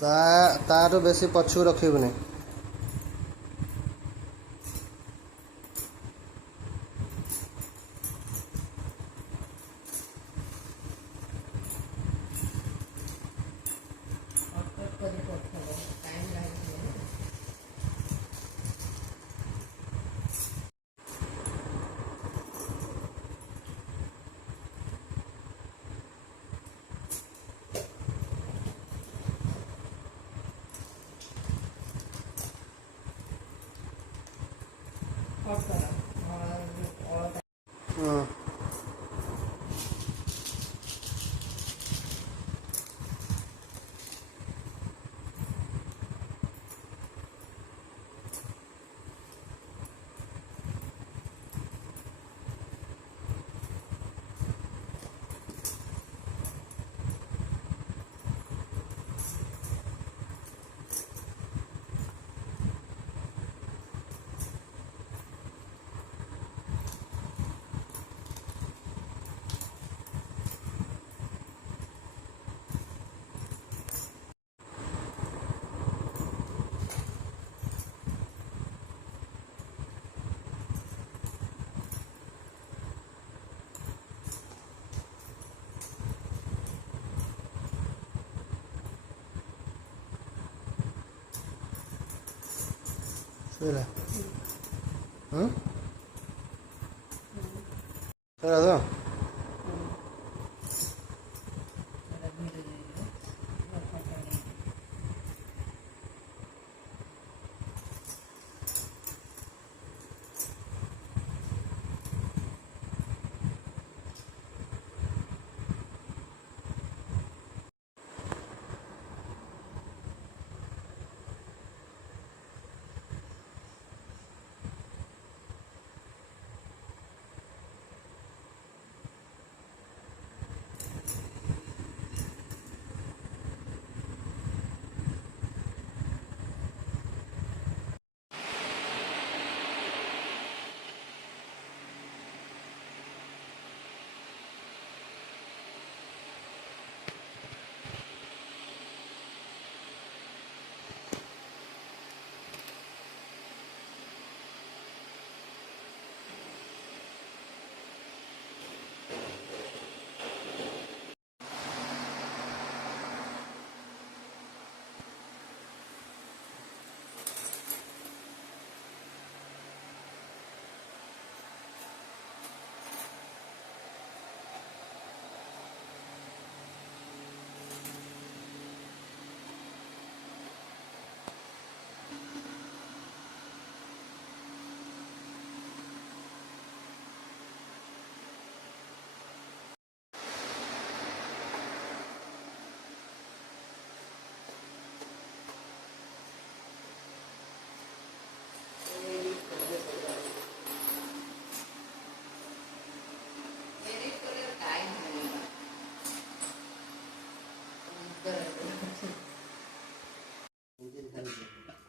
तार बेसी पछु रखिबुनी Sudah. Sudah tuh.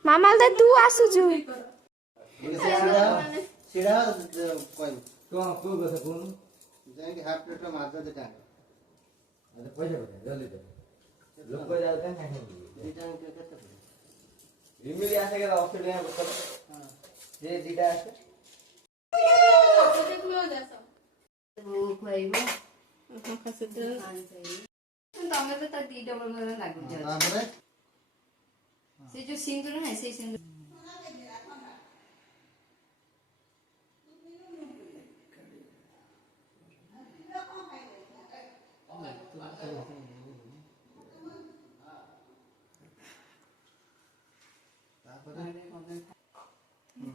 मामाल त तू आसुछु सिडा कोइ तो को गस फोन जाके हाफ प्लेट में मार दे टांग अरे पैसा बता जल्दी दे लोग को जाते हैं खाने के टांग के कितना इमिली आसे के ऑस्ट्रेलिया में बता हां ये दीटा आसे प्रोजेक्ट में हो जा सब वो खाइबो खसद तमे तो ता दी डबल में लागु जा हमरे से जो सिंदूर है से सिंदूर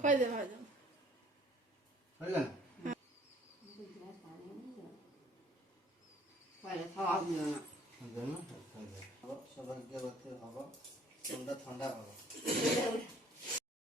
खोल दे भाजो होला पहले खावा दियो ना देना सौभाग्यवती हब ठंडा ठंडा हब